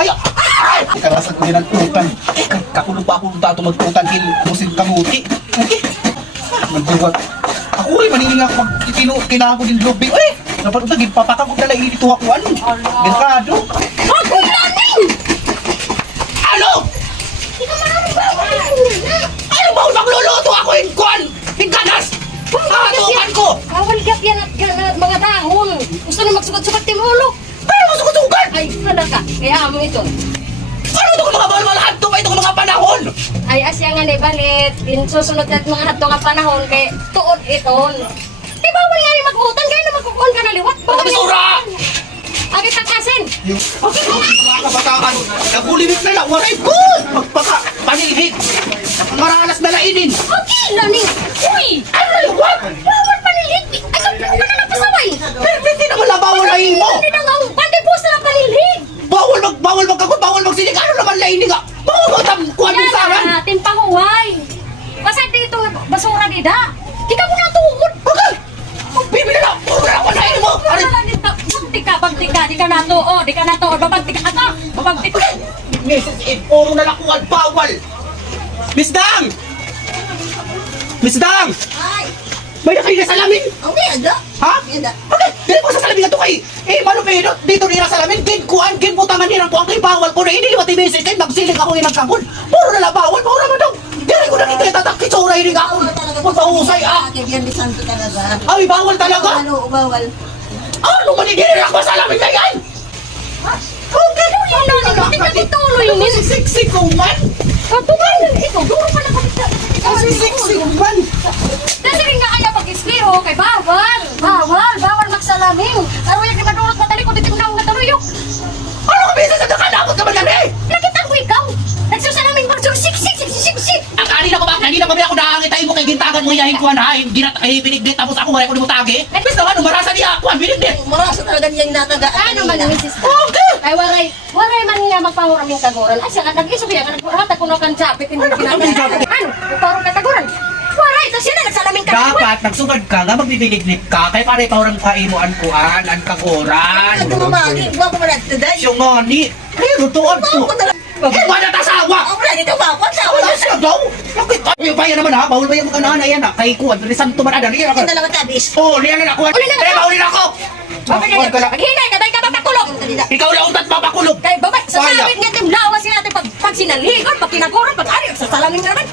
Ay! Ay! Ikarasan ko din ang tutan. Kakulong pa akong dato magtutan kin musin kamuti. Magduwag. Ako rin maningin ako pag kinago din lobby. Uy! Dapat ito, gipapakagod na lang ito ako. Ano? Merkado. Ako namin! Ano? Ano ba kung magluluto ako yung kuwan? Hingganas! Hatukan ko! Bawal gap yan at ganat mga dahon. Gusto na magsugat-sugat yung ulo. Pero masugot-sugat! Ay, kada ka. Kaya mo ito. Ano ito kung mga balbalahan to? Ito kung mga panahon! Ay, asya nga na balit. Din susunod na mga nato nga panahon kay tuod iton. Di bawal nga ni mag-utan kaya na magkukuhan ka na liwat. Mga bisura! Abi takasin. Yung mga kabataan, nagulimit na lang, waray good! Magpaka, panilhit! Maralas na lainin! Okay, nani. Uy! Ano yung what? Bawal panilig. Ay, kung ka na napasaway. Pero hindi naman labawal lain mo! Hindi na nga. Pandi po sa panilig. Bawal magkagot, bawal magsinig, ano naman lainin nga? Bawal magkuhan yung saran! natin pahuway. Basta dito basura dida. Di ka muna tuod. Okay! Bibili na! Puro na ako lainin mo! Aray! Bagtika, di ka na to, oh, di ka na to, babagtika ka to, babagtika. Mrs. Ed, puro na lakuan, bawal! Miss Dang! Miss Dang! Ay, May nakain na salamin! okay, ada. Ha? Ada. Okay, dili ko sa salamin nga to kay Mano Pedro, dito nila salamin, gin kuan, gin putangan nila po ang kay bawal ko na hindi liwat i-message kay magsilig ako ng kangkon. Puro na lang bawal, puro naman daw. Dili ko nakita yung tatak, kitsura hindi nga ako. Magpahusay ah! Yan di santo talaga. Ay, bawal talaga! Ano, bawal. Ano man hindi nila ako salamin na yan? Okay, Ano yun, hindi ka tituloy ni. sexy ko man! Patuloy na ito, duro pa na kapit. Sexy ko man! Kasi rin nga kaya pag-isliho kay bawal. Bawal magsalamin. Pero yung kimadulot matali ko dito na natuluyok. Ano ka bisa sa nakalakot ka man na rin? Nakita ko ikaw. Nagsusalamin mo, sik. Ang kanina ko ba? Kanina pa ba ako nakakitahin mo kay gintagan mo yahin ko na binigdit tapos ako wala ko ni mo tagi? Bis naman, marasa niya ako, binigdit! Marasa talaga niyang nataga. Ano man ang misis ko? Okay! Ay, waray man niya magpanguram yung taguran. Ay, siya nga nag-isip yan. Nagpurata ko na kang japit. Ano japit? Ano? Magpanguram ka taguran. Waray, ito sila. Nagsalamin ka. Dapat, nagsugad ka nga magbibinigdit ka kay pare paurang kaimuan kuan, ang kaguran. Ano tumamagi? Huwag mo na taday. Yung ngani, pero tuon to. Wala tasawa! Wala dito ba? Wala siya daw! Bakit? Ay, bayan naman ha, bawal ba yung mga yan ha? Kay kuwan, santo man ada, riyan ako. Ito lang tabis. Oo, riyan na ako. Uli na! Eh, baulin ako! Kuwan ka lang. Maghinay ka, bay ka mapakulong. Ikaw na utat mapakulog! Kay babay, sa Wala. salamit nga tim lawas nga tim pag sinaligon, pag kinaguran, pag ari, sa salamin ka naman.